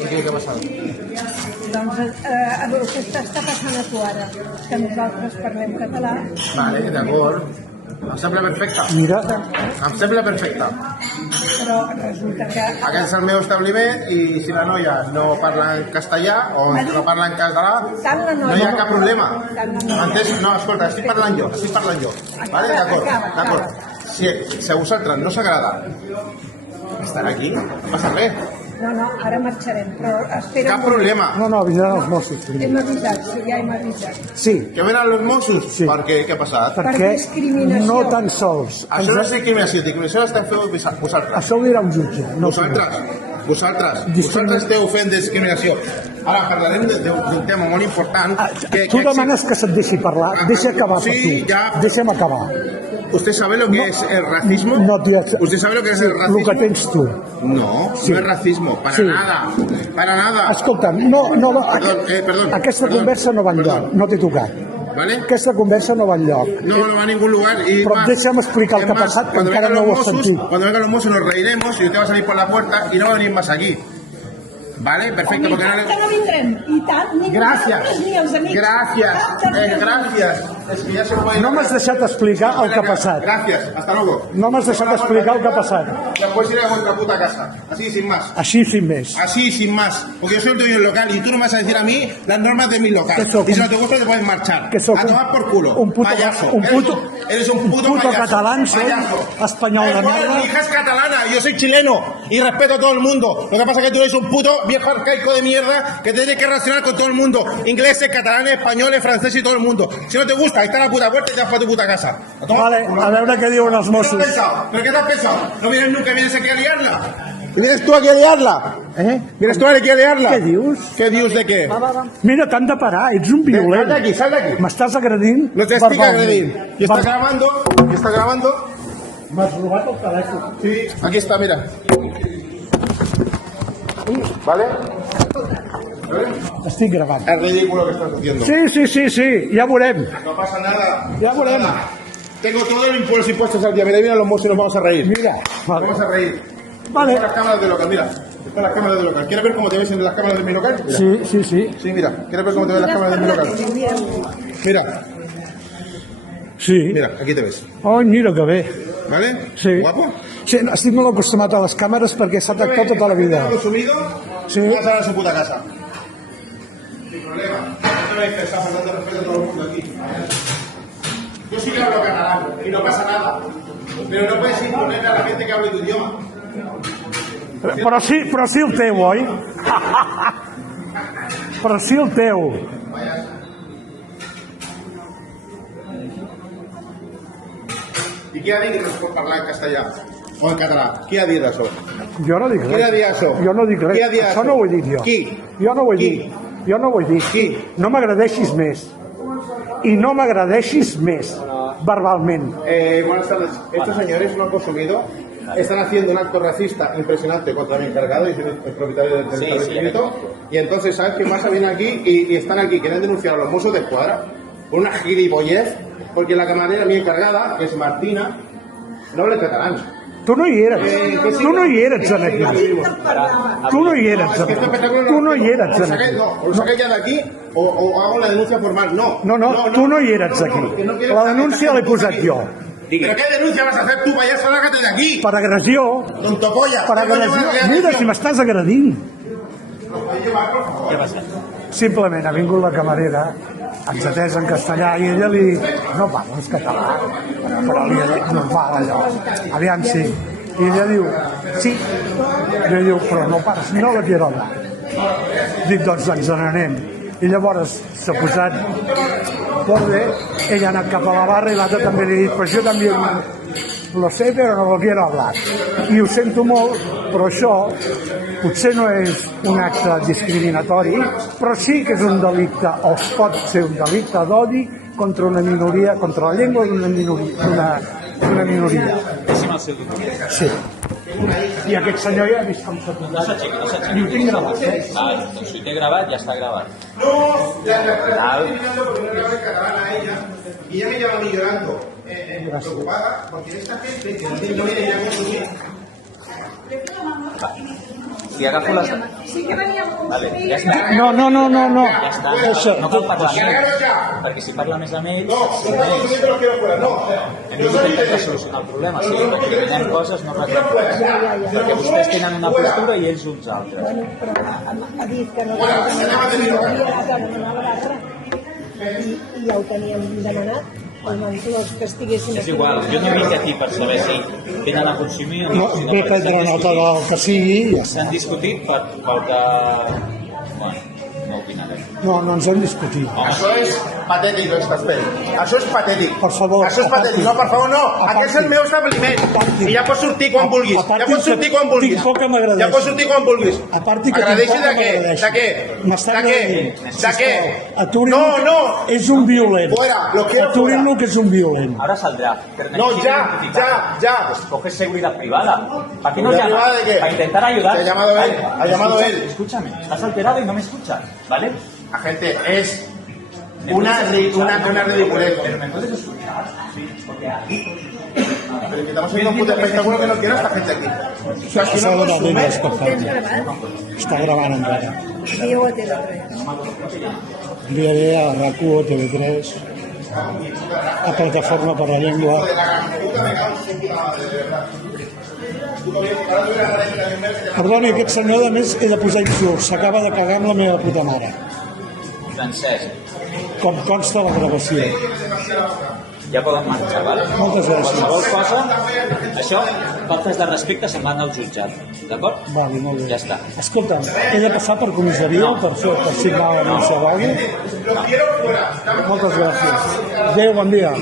Què ha passat? Doncs el que està passant a tu ara, que nosaltres parlem català... Vale, d'acord. Em sembla perfecte. Mira. Em sembla perfecte. Però resulta que... Aquest és el meu establiment i si la noia no parla en castellà o no parla en català, no hi ha cap problema. Entens? No, escolta, estic parlant jo. Vale? D'acord. Si a vosaltres no s'agrada estar aquí, no passa res. No, ara marxarem, però espera... Cap problema. No, avisaran els Mossos. Hem avisat, sí, ja hem avisat. Sí. Que venen els Mossos? Sí. Per què? Què ha passat? Perquè no tan sols... Això no és discriminació l'esteu fent vosaltres. Això ho dirà un jutge. Vosaltres esteu fent discriminació. Ara parlarem d'un tema molt important. Tu demanes que se't deixi parlar, deixa acabar per tu. Deixa'm acabar. ¿Usted sabe lo que es el racismo? No, tío. ¿Usted sabe lo que es el racismo? Lo que tens tu. No, no es racismo, para nada. Para nada. Escolta, perdón. Aquesta conversa no va enlloc, no t'he tocat. ¿Vale? Aquesta conversa no va enlloc. No va a ningún lugar. Però deixa'm explicar el que ha passat, que encara no ho has sentit. Cuando vengan los Mossos nos reiremos y usted va a salir por la puerta y no va a venir más aquí. ¿Vale? Perfecto. Porque no vindrem. I tant, ni nosaltres ni els amics. Gracias. Es que ya se puede... No m'has deixat explicar el que ha passat. Gracias, hasta luego. No m'has deixat explicar el que ha passat. Después iré a vuestra puta casa, así sin más. Així sin més. Así sin más, porque yo soy el dueño del local y tú no me vas a decir a mí las normas de mi local. Y si no te gusta te puedes marchar. A tomar por culo. Un puto payaso. Eres un puto catalán, soy español de mierda. Mi hija es catalana, yo soy chileno y respeto a todo el mundo. Lo que pasa es que tú eres un puto viejo arcaico de mierda que tiene que relacionar con todo el mundo. Ingleses, catalanes, españoles, franceses y todo el mundo. Si no te gusta, ahí está la puta puerta y te vas para tu puta casa. Vale, a veure què diuen els Mossos. ¿Pero qué te has pensado? ¿No vienes nunca, vienes aquí a liarla? ¿Vienes tú aquí a liarla? ¿Vienes tú aquí a liarla? Què dius? ¿Qué dius de què? Mira, t'han de parar, ets un violent. Sal d'aquí. M'estàs agredint? No te estic agredint. Y está grabando. M'has robat el telèfon. Sí, aquí está, mira. ¿Vale? Estic gravant. Es ridículo que estás haciendo. Sí, ja veurem. No pasa nada. Ja veurem. Tengo todos los impuestos al día. Mira, vienen los Mossos y nos vamos a reír. Mira. Vale. Vamos a reír. Vale. Están las cámaras del local, mira. Están las cámaras del local. ¿Quieres ver cómo te ves en las cámaras de mi local? Mira. Sí. Sí, mira. ¿Quieres ver cómo te ven las cámaras de mi local? Mira. Sí. Mira, aquí te ves. Oh, mira que bé. ¿Vale? Sí. ¿Guapo? Sí, estic molt acostumat a les càmeres perquè s'ha tractat tota la vida. Consumido, sí. Vas a su puta casa. Sin problema. No hay que estar faltando respeto a todo el mundo aquí. Yo sí que hablo catalán y no pasa nada. Pero no puedes imponerle a la gente que hable tu idioma. Però sí el teu, oi? Però sí el teu. I què ha dit que no es pot parlar en castellà o en català? Qui ha dit això? Jo no dic res. Qui ha dit això? Jo no dic res. Això no ho he dit jo. Qui? Jo no ho he dit. Jo no ho he dit. Qui? No m'agradeixis més. Y no me agradeixis més, verbalment. Buenas tardes. Estos señores no han consumido. Están haciendo un acto racista impresionante contra mi encargado y el propietario del establecimiento. Y entonces, ¿sabes qué pasa? Vienen aquí y están aquí. Quieren denunciar a los Mossos de Escuadra por una gilipollez. Porque la camarera, mi encargada, que es Martina, no habla catalán. Tu no hi eres. Tu no hi eres aquí. Tu no hi eres. Tu no hi eres aquí. No, o saqué ya de aquí o hago la denuncia formal. No. No, tu no hi eres aquí. La denúncia l'he posat jo. ¿Pero qué denuncia vas a hacer tú, payaso? Lárgate de aquí. Per agressió. Tontopolla. Per agressió. Mira, si m'estàs agredint. Què va ser? Simplement ha vingut la camarera, ens ha atès en castellà i ella li... No parles català, però li ha dit, no va allò. Aviam, sí. I ella diu, sí. I ella diu, però no pares, no la quiero hablar. Dic, doncs ens n'anem. I llavors s'ha posat borde, ella ha anat cap a la barra i l'altre també li ha dit, pues jo també lo sé, però no lo quiero hablar. I ho sento molt, però això potser no és un acte discriminatori, però sí que és un delicte, o pot ser un delicte d'odi contra una minoria, contra la llengua d'una minoria. Sí. I aquest senyor ja ha vist com s'ha posat. I ho tinc gravat. Doncs si ho té gravat, ja està gravat. No, la estoy eliminando porque no le habla en catalán a ella. Y ella me llama a mí llorando, preocupada, porque esta gente que no viene ya a consumir. Si agafo les... Sí que veníem Vale, ja consumir... està. No. Ja està, Deixa. no cal parlar amb ells, perquè si parla més amb ells, No, sí, estás consumiendo los quiero fuera. No, hem vingut a intentar solucionar el problema, sí, perquè demanem coses, no resolem res. Perquè vostès tenen una postura i ells uns altres. Bueno, però ha dit que no havia de demanar l'altre. I ja ho teníem demanat. Els que estiguessin És igual, jo no vinc aquí per saber si venen a consumir o No, no. sinó ve perquè prendre nota del que sigui i ja està. s'han discutit pel que... Bueno, no opinaré. No ens hem discutit. Això és patètic, lo que estàs fent. Això és patètic. Per favor, Això és patètic. No, per favor, no. Aquest és el meu establiment. Aparti. I ja pots sortir quan vulguis. Aparti, Ja pots sortir quan vulguis. tinc por que m'agradeixi. Ja pots sortir quan vulguis. Aparti que Agradeixi tinc por de que què? m'agradeixi. De què? M'està De què? agradint. De què? Aturi-lo, No, no. És un violent. Fuera, lo quiero Aturi-lo fuera. que és un violent. Ahora saldrá. No, ya. Pues coges seguridad privada. ¿Para qué no ¿Seguridad llamas? privada de qué? Para intentar ayudar. Te ha llamado él, ha llamado Escucha- él. Escúchame, estás alterado y no me escuchas, ¿vale? Agente, es ¿Me una puedes escuchar? ridiculez. Pero me puedes escuchar. Sí, porque aquí... Pero que estamos haciendo un puto espectáculo que no quiero esta gente aquí. O sea, si S'ha no de consume, diners per Tens fer-ho. gravat? Està gravant encara. Diu a TV3. Enviaré a RAC1, a TV3, a Plataforma per la Llengua. Perdoni, aquest senyor, a més, he de posar insults. S'acaba de cagar amb la meva puta mare. Francesc, Com consta la gravació. ja poden marxar, ¿vale? Moltes gràcies. Qualsevol cosa, això, faltes de respecte se'n van al jutjat, d'acord? Vale, molt bé. Ja està. Escolta'm, he de passar per comissaria per signar l'anunci d'algú? Moltes gràcies. Adéu, bon dia.